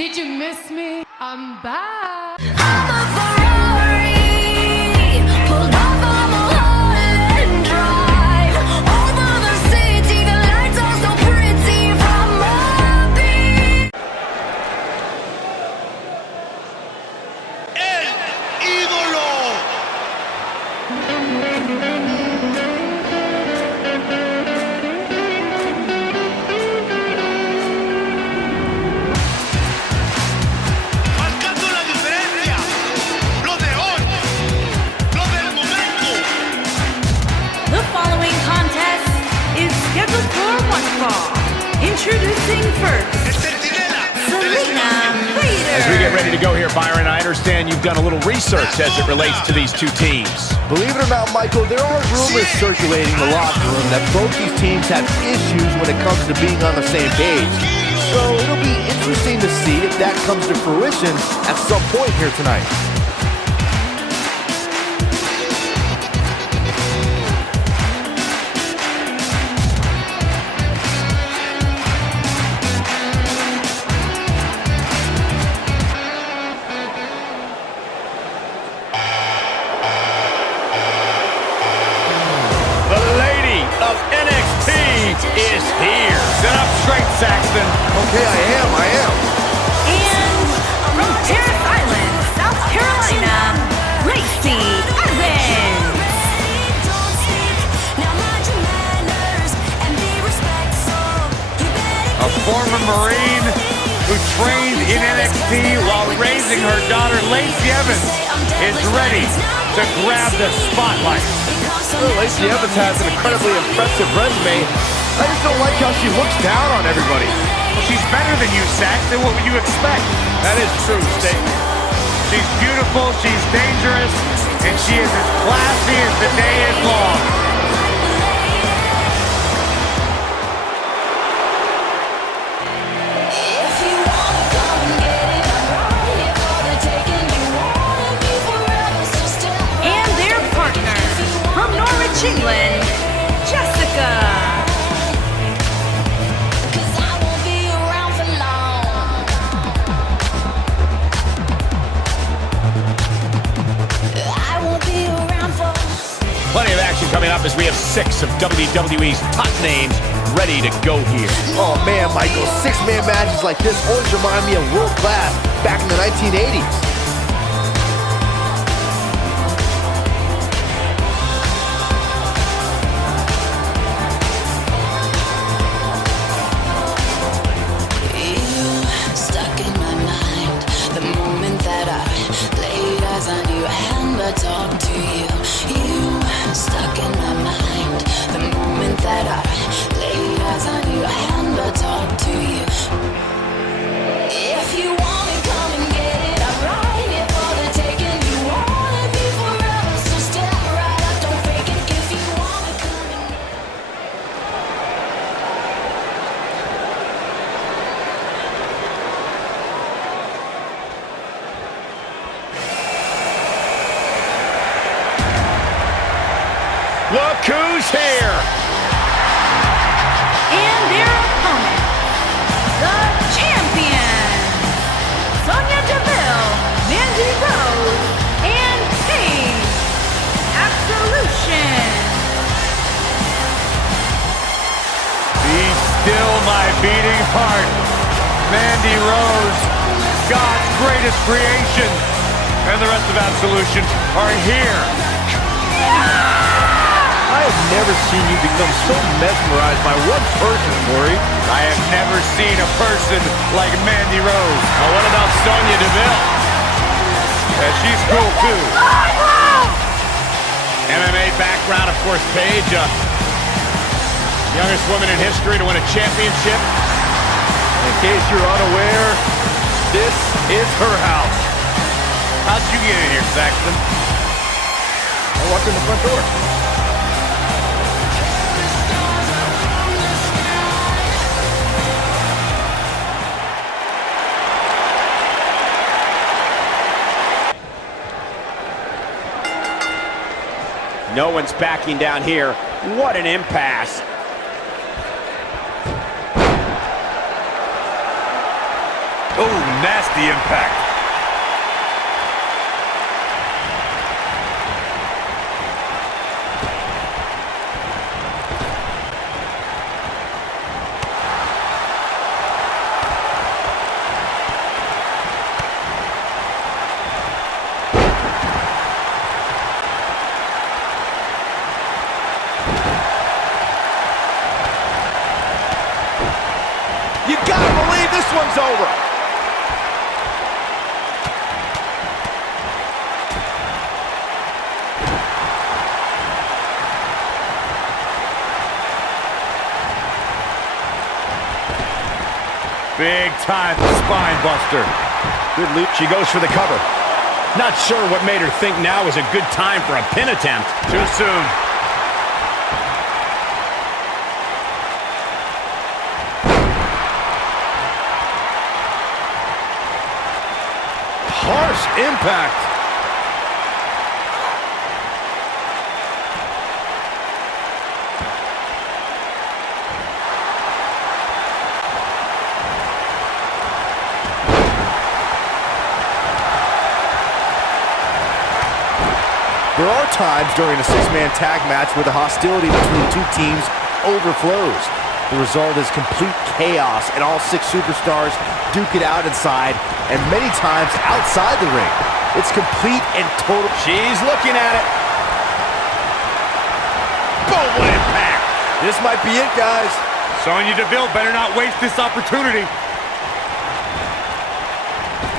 Did you miss me? I'm back. I'm a Ferrari, pulled off on Mulholland Drive. Over the city, the lights are so pretty from up here. El ídolo. Marcando la diferencia. Lo de hoy. Lo del momento. The following contest is scheduled for one fall. Introducing first, El centinela. Zelina As we get ready to go here, Byron, I understand you've done a little research as it relates to these two teams. Believe it or not, Michael, there are rumors circulating in the locker room that both these teams have issues when it comes to being on the same page. So it'll be interesting to see if that comes to fruition at some point here tonight. The lady of NXT is here. Sit up straight, Saxton. Okay, I am. and from Terrace Island, South Carolina, Lacey Evans. A former Marine who trained in NXT while raising her daughter, Lacey Evans, is ready to grab the spotlight. Well, Lacey Evans has an incredibly impressive resume. I just don't like how she looks down on everybody. Well, she's better than you, Saxton. What would you expect? That is true, statement. She's beautiful, she's dangerous, and she is as classy as the day is long. And their partner, from Norwich, England, Jessica. Plenty of action coming up as we have 6 of WWE's top names ready to go here. Oh man, Michael, 6-man matches like this always remind me of world class back in the 1980s. Talk to you, you stuck in my mind. The moment that I laid eyes on you and I talk to you. If you want me, come and get it. I'm right here for the taking. You wanna be forever, so step right up, don't fake it. If you want me, come and get it. Look who's here! And their opponent, the champion, Sonya Deville, Mandy and Paige. Absolution. Be still my beating heart. Mandy Rose, God's greatest creation, and the rest of Absolution are here. I have never seen you become so mesmerized by one person, Corey. I have never seen a person like Mandy Rose. Now what about Sonya Deville? Yeah, she's cool too. MMA background, of course, Paige. Youngest woman in history to win a championship. In case you're unaware, this is her house. How'd you get in here, Saxton? I walked in the front door. No one's backing down here. What an impasse. Oh, nasty impact. You gotta believe this one's over. Big time spine buster. Good leap. She goes for the cover. Not sure what made her think now is a good time for a pin attempt. Too soon. Harsh impact. There are times during a six-man tag match where the hostility between the two teams overflows. The result is complete chaos, and all six superstars duke it out inside, and many times outside the ring. It's complete and total. She's looking at it. Boom, what impact. This might be it, guys. Sonya Deville better not waste this opportunity.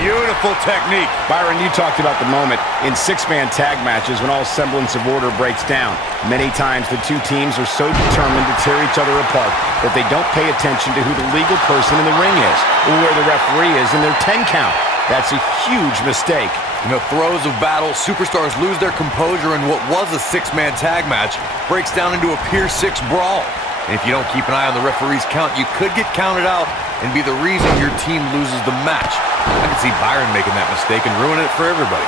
Beautiful technique. Byron, you talked about the moment in six-man tag matches when all semblance of order breaks down. Many times the two teams are so determined to tear each other apart that they don't pay attention to who the legal person in the ring is or where the referee is in their 10 count. That's a huge mistake. In the throes of battle, superstars lose their composure, and what was a six-man tag match breaks down into a Pier 6 brawl. And if you don't keep an eye on the referee's count, you could get counted out and be the reason your team loses the match. I can see Byron making that mistake and ruining it for everybody.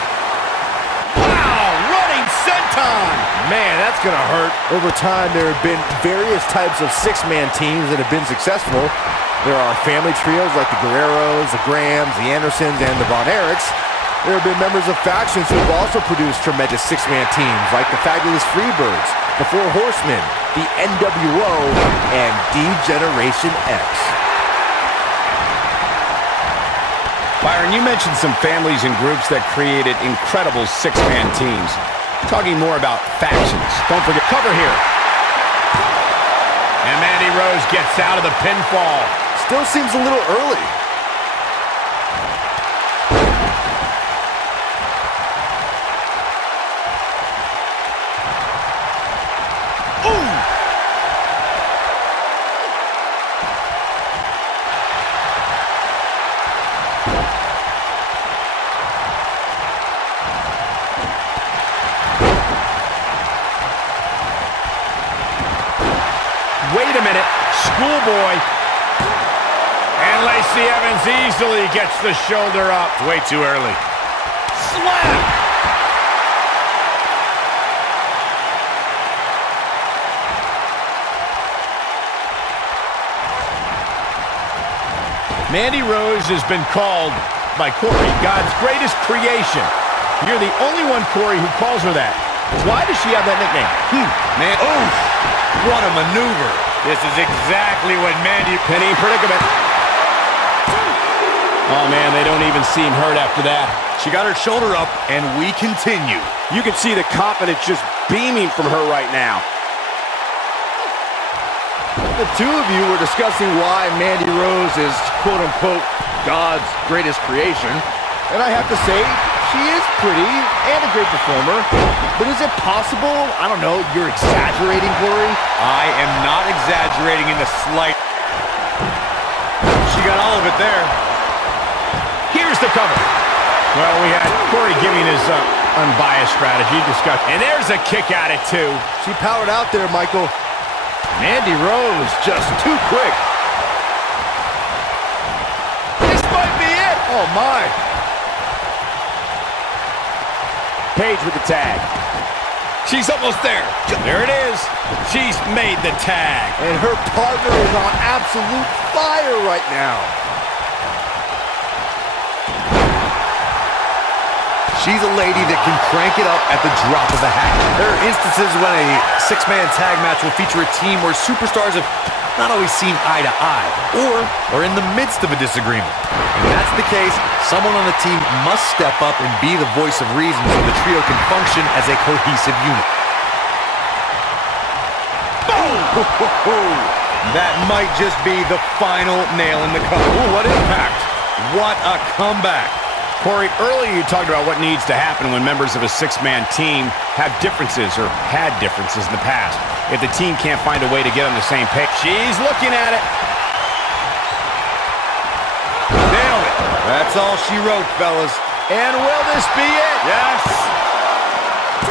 Wow, running senton. Man, that's gonna hurt. Over time, there have been various types of six-man teams that have been successful. There are family trios like the Guerreros, the Grahams, the Andersons, and the Von Erichs. There have been members of factions who have also produced tremendous six-man teams like the Fabulous Freebirds, the Four Horsemen, the NWO, and D-Generation X. Byron, you mentioned some families and groups that created incredible six-man teams. Talking more about factions. Don't forget, cover here. And Mandy Rose gets out of the pinfall. Still seems a little early. Wait a minute, schoolboy. And Lacey Evans easily gets the shoulder up. Way too early. Slap! Mandy Rose has been called by Corey God's greatest creation. You're the only one, Corey, who calls her that. Why does she have that nickname? Man, oh, what a maneuver. This is exactly what Mandy... Penny predicament. Oh, man, they don't even seem hurt after that. She got her shoulder up, and we continue. You can see the confidence just beaming from her right now. The two of you were discussing why Mandy Rose is, quote-unquote, God's greatest creation. And I have to say, she is pretty and a great performer. But is it possible, I don't know, you're exaggerating, Corey? I am not exaggerating in the slight. She got all of it there. Here's the cover. Well, we had Corey giving his unbiased strategy discussed. And there's a kick at it, too. She powered out there, Michael. Mandy Rose just too quick. This might be it. Oh, my. Paige with the tag. She's almost there. There it is. She's made the tag. And her partner is on absolute fire right now. She's a lady that can crank it up at the drop of a hat. There are instances when a six-man tag match will feature a team where superstars have not always seen eye to eye, or are in the midst of a disagreement. When that's the case, someone on the team must step up and be the voice of reason so the trio can function as a cohesive unit. Boom! That might just be the final nail in the coffin. Ooh, what impact. What a comeback. Corey, earlier you talked about what needs to happen when members of a six-man team have differences or had differences in the past. If the team can't find a way to get on the same page. She's looking at it. Nailed it. That's all she wrote, fellas. And will this be it? Yes.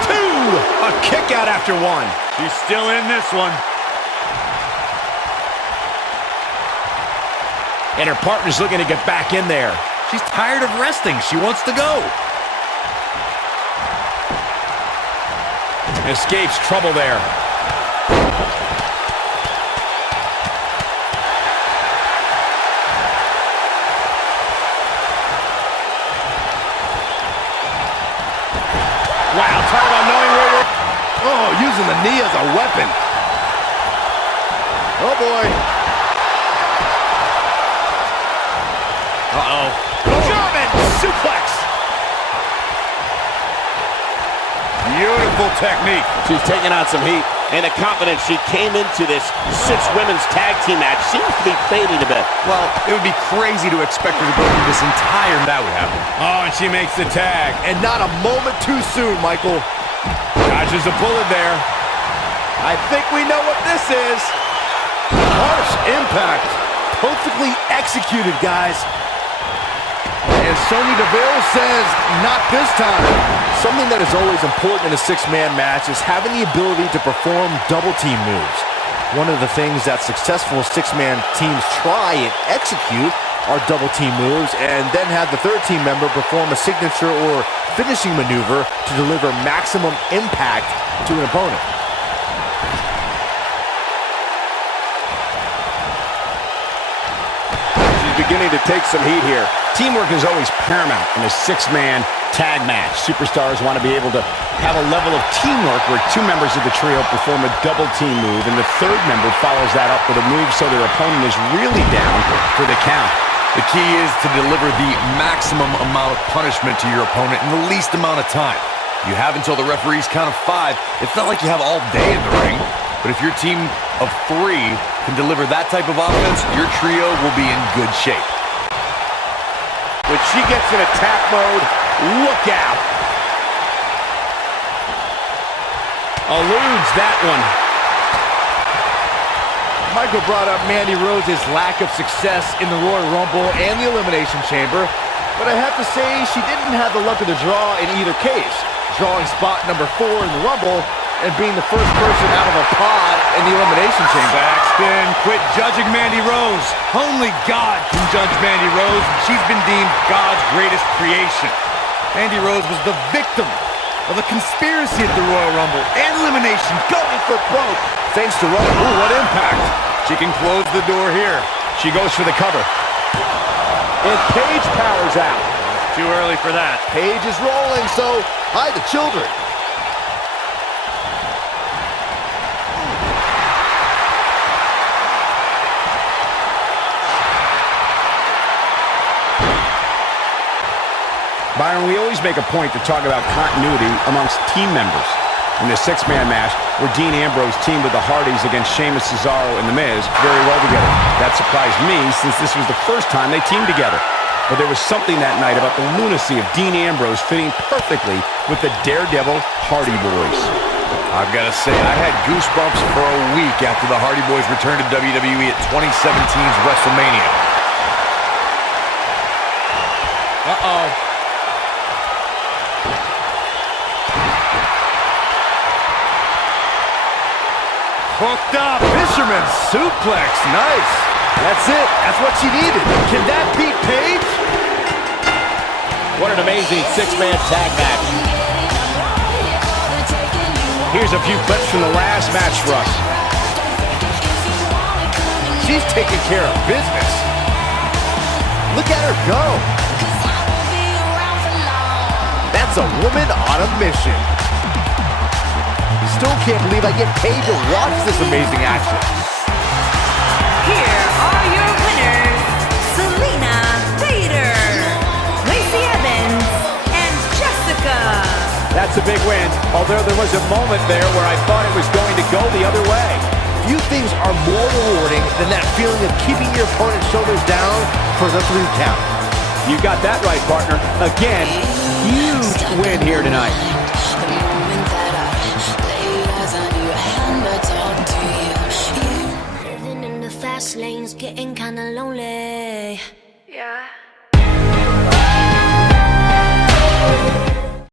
2. A kick out after 1. She's still in this one. And her partner's looking to get back in there. She's tired of resting. She wants to go. Escapes trouble there. Wow, talk about knowing where you're... Oh, using the knee as a weapon. Oh, boy. Uh-oh. German suplex. Beautiful technique. She's taking on some heat, and the confidence she came into this 6 women's tag team match seems to be fading a bit. Well, it would be crazy to expect her to go through this entire... That would happen. Oh, and she makes the tag. And not a moment too soon, Michael. Dodges a bullet there. I think we know what this is. Harsh impact. Perfectly executed, guys. And Sonya Deville says, not this time. Something that is always important in a 6-man match is having the ability to perform double team moves. One of the things that successful 6-man teams try and execute are double team moves, and then have the third team member perform a signature or finishing maneuver to deliver maximum impact to an opponent. She's beginning to take some heat here. Teamwork is always paramount in a 6-man tag match. Superstars want to be able to have a level of teamwork where 2 members of the trio perform a double team move, and the third member follows that up with a move so their opponent is really down for the count. The key is to deliver the maximum amount of punishment to your opponent in the least amount of time. You have until the referee's count of 5. It's not like you have all day in the ring, but if your team of 3 can deliver that type of offense, your trio will be in good shape. When she gets in attack mode, look out. Eludes that one. Michael brought up Mandy Rose's lack of success in the Royal Rumble and the Elimination Chamber, but I have to say she didn't have the luck of the draw in either case, drawing spot number 4 in the Rumble and being the first person out of a pod in the Elimination Chamber. Saxton, quit judging Mandy Rose. Only God can judge Mandy Rose, and she's been deemed God's greatest creation. Mandy Rose was the victim of a conspiracy at the Royal Rumble and Elimination, going for broke. Thanks to Rumble. Ooh, what impact. She can close the door here. She goes for the cover. And Paige powers out. Too early for that. Paige is rolling, so hide the children. Byron, we always make a point to talk about continuity amongst team members. In the 6-man match, where Dean Ambrose teamed with the Hardys against Sheamus, Cesaro, and The Miz very well together. That surprised me, since this was the first time they teamed together. But there was something that night about the lunacy of Dean Ambrose fitting perfectly with the Daredevil Hardy Boys. I've got to say, I had goosebumps for a week after the Hardy Boys returned to WWE at 2017's WrestleMania. Uh-oh. Hooked up. Fisherman suplex. Nice. That's it. That's what she needed. Can that beat Paige? What an amazing 6-man tag match. Here's a few clips from the last match for us. She's taking care of business. Look at her go. That's It's a woman on a mission. Still can't believe I get paid to watch this amazing action. Here are your winners, Zelina, Lacey Evans, and Jessica. That's a big win, although there was a moment there where I thought it was going to go the other way. Few things are more rewarding than that feeling of keeping your opponent's shoulders down for the 3 count. You got that right, partner. Again, huge win here tonight. The moment that I laid eyes on you and I talked to you. Living in the fast lanes, getting kinda lonely.